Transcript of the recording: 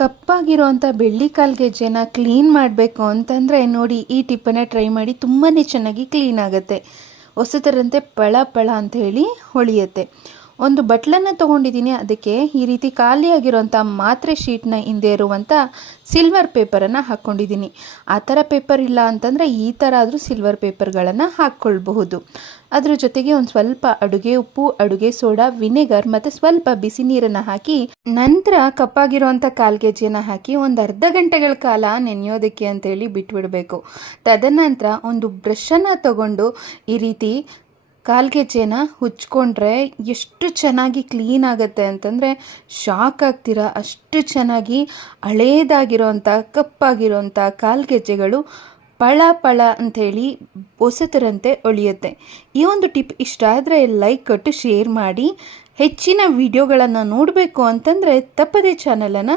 ಕಪ್ಪಾಗಿರೋಂಥ ಬೆಳ್ಳಿ ಕಾಲ್ಗೆಜ್ಜೆನ ಕ್ಲೀನ್ ಮಾಡಬೇಕು ಅಂತಂದರೆ ನೋಡಿ, ಈ ಟಿಪ್ಪನ್ನು ಟ್ರೈ ಮಾಡಿ. ತುಂಬಾ ಚೆನ್ನಾಗಿ ಕ್ಲೀನ್ ಆಗುತ್ತೆ. ಹೊಸದರಂತೆ ಪಳ ಪಳ ಅಂತ ಹೇಳಿ ಹೊಳೆಯುತ್ತೆ. ಒಂದು ಬಟ್ಲನ್ನು ತೊಗೊಂಡಿದ್ದೀನಿ. ಅದಕ್ಕೆ ಈ ರೀತಿ ಖಾಲಿಯಾಗಿರೋಂಥ ಮಾತ್ರೆ ಶೀಟ್ನ ಹಿಂದೆ ಇರುವಂಥ ಸಿಲ್ವರ್ ಪೇಪರನ್ನು ಹಾಕ್ಕೊಂಡಿದ್ದೀನಿ. ಆ ಥರ ಪೇಪರ್ ಇಲ್ಲ ಅಂತಂದರೆ ಈ ಥರ ಆದರೂ ಸಿಲ್ವರ್ ಪೇಪರ್ಗಳನ್ನು ಹಾಕ್ಕೊಳ್ಬಹುದು. ಅದ್ರ ಜೊತೆಗೆ ಒಂದು ಸ್ವಲ್ಪ ಅಡುಗೆ ಉಪ್ಪು, ಅಡುಗೆ ಸೋಡಾ, ವಿನೆಗರ್ ಮತ್ತು ಸ್ವಲ್ಪ ಬಿಸಿ ನೀರನ್ನು ಹಾಕಿ ನಂತರ ಕಪ್ಪಾಗಿರೋಂಥ ಕಾಲ್ಗೆಜ್ಜೆನ ಹಾಕಿ ಒಂದು ಅರ್ಧ ಗಂಟೆಗಳ ಕಾಲ ನೆನೆಯೋದಕ್ಕೆ ಅಂತೇಳಿ ಬಿಟ್ಬಿಡಬೇಕು. ತದನಂತರ ಒಂದು ಬ್ರಷನ್ನು ತಗೊಂಡು ಈ ರೀತಿ ಕಾಲ್ಗೆಜ್ಜೆನ ಉಜ್ಕೊಂಡ್ರೆ ಎಷ್ಟು ಚೆನ್ನಾಗಿ ಕ್ಲೀನ್ ಆಗುತ್ತೆ ಅಂತಂದರೆ ಶಾಕ್ ಆಗ್ತೀರಾ. ಅಷ್ಟು ಚೆನ್ನಾಗಿ ಹಳೇದಾಗಿರೋಂಥ ಕಪ್ಪಾಗಿರೋಂಥ ಕಾಲ್ಗೆಜ್ಜೆಗಳು ಪಳ ಪಳ ಅಂಥೇಳಿ ಹೊಸತರಂತೆ ಹೊಳೆಯುತ್ತೆ. ಈ ಒಂದು ಟಿಪ್ ಇಷ್ಟ ಆದರೆ ಲೈಕ್ ಕೊಟ್ಟು ಶೇರ್ ಮಾಡಿ. ಹೆಚ್ಚಿನ ವಿಡಿಯೋಗಳನ್ನು ನೋಡಬೇಕು ಅಂತಂದರೆ ತಪ್ಪದೇ ಚಾನಲನ್ನು